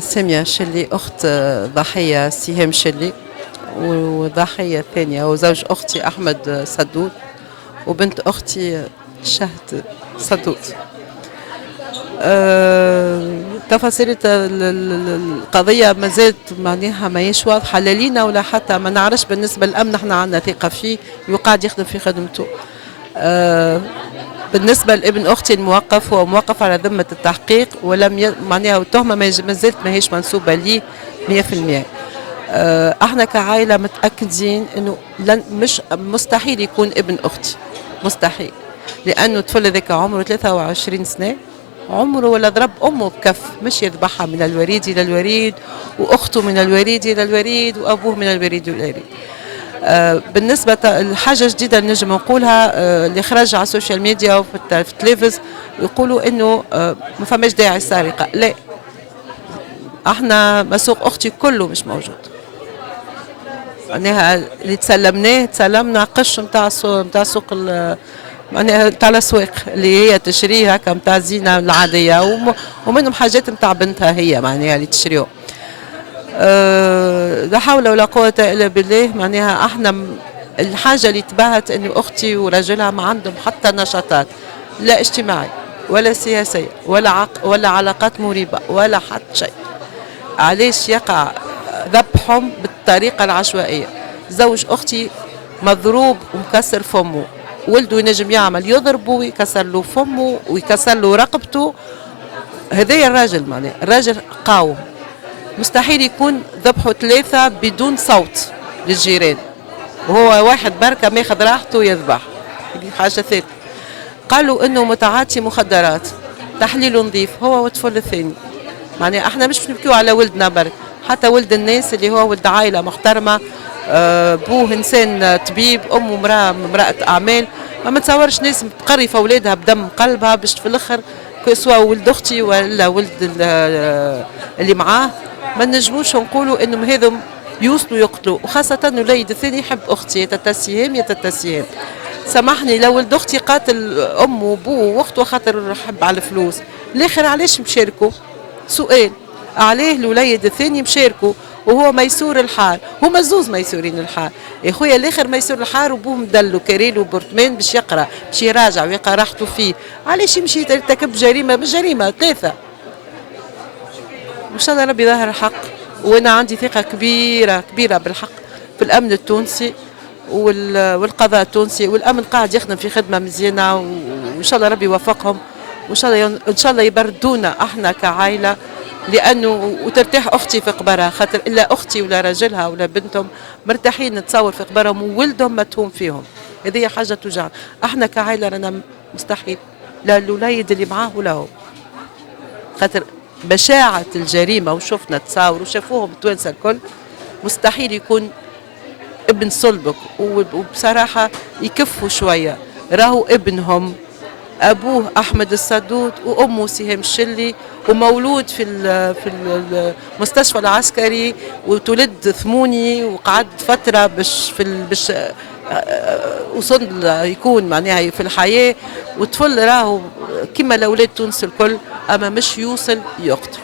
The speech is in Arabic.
سامية شلي أخت ضحية سهام شلي، وضحية الثانية وزوج أختي أحمد صدود، وبنت أختي شهد صدود. تفاصيل القضية ما زالت معناها ماهيش واضحة لا لينا ولا حتى ما نعرفش. بالنسبة للأمن احنا عندنا ثقة فيه وقاعد يخدم في خدمته. بالنسبة لابن أختي الموقف هو موقف على ذمة التحقيق، ولم معناها التهمة ما زالت ماهيش منسوبة لي 100%. احنا كعائلة متأكدين انه مش مستحيل يكون ابن أختي، مستحيل، لأنه الطفل ذاك عمره 23 سنة، عمره ولا ضرب أمه بكف، مش يذبحها من الوريد إلى الوريد، وأخته من الوريد إلى الوريد، وأبوه من الوريد إلى الوريد. بالنسبة لحاجة جديدة نجم نقولها، اللي خرج على السوشيال ميديا وفي التلفز يقولوا انه ما فماش داعي السرقة. لا، احنا مسوق اختي كله مش موجود، معناها اللي تسلمنا قش نتاع سوق معناها تاع الاسواق اللي هي تشريها هكا نتاع زينة العادية، ومنهم حاجات نتاع بنتها هي معناها اللي تشريهم. لا حول ولا قوة إلا بالله. معناها احنا الحاجة اللي تباهت انه اختي ورجلها ما عندهم حتى نشاطات، لا اجتماعي ولا سياسية ولا علاقات مريبة ولا حتى شيء. علاش يقع ذبحهم بالطريقة العشوائية؟ زوج اختي مضروب ومكسر فمه، ولده ينجم يعمل يضربه ويكسر له فمه ويكسر له رقبته. هذايا الراجل، معناها الراجل قاوم، مستحيل يكون ذبحوا 3 بدون صوت للجيران، وهو واحد بركة ماخذ راحته يذبح. حاجة ثالثة، قالوا انه متعاطي مخدرات، تحليل نظيف هو والطفل الثاني. معناها احنا مش نبكيو على ولدنا برك، حتى ولد الناس اللي هو ولد عائلة محترمة، بوه انسان طبيب، امه امرأة اعمال. ما تصورش ناس متقرفة اولادها بدم قلبها باش في الاخر سواء ولد اختي ولا ولد اللي معاه ما نجموش نقولوا انهم هذم يوصلوا يقتلوا، وخاصة الوليد الثاني يحب اختي يتتسيهم. سامحني، لو ولد اختي قاتل امه وابوه واخته خاطر حب على الفلوس، الاخر علاش مشاركوا؟ سؤال، عليه الوليد الثاني مشاركوا وهو ميسور الحال، هما زوز ميسورين الحال يا خويا. الاخر ميسور الحال وبوه مدلو كاريلو بورتمان باش يقرا باش يراجع ويلقى راحته فيه، علاش يمشي يرتكب جريمه؟ مش جريمه 3. ان شاء الله ربي ظاهر الحق، وانا عندي ثقه كبيره بالحق في الامن التونسي والقضاء التونسي، والامن قاعد يخدم في خدمه مزيانه، وان شاء الله ربي يوفقهم، وان شاء الله يبردونا احنا كعائله، لانه وترتاح اختي في قبرها، خاطر الا اختي ولا راجلها ولا بنتهم مرتاحين نتصور في قبرهم وولدهم متهوم فيهم. هذه حاجه توجع. احنا كعائله رانا مستحيل لا الوليد اللي معاه ولا هو، خاطر بشاعة الجريمة وشفنا تصاور وشافوهم التوانسة الكل، مستحيل يكون ابن صلبك. وبصراحة يكفوا شوية، راهو ابنهم أبوه أحمد الصدود وأمه سهام الشلي، ومولود في المستشفى العسكري، وتولد ثموني وقعد فترة باش وصل يكون معناها في الحياة، وطفل راهو كما الأولاد تونس الكل، أما مش يوصل يقتل.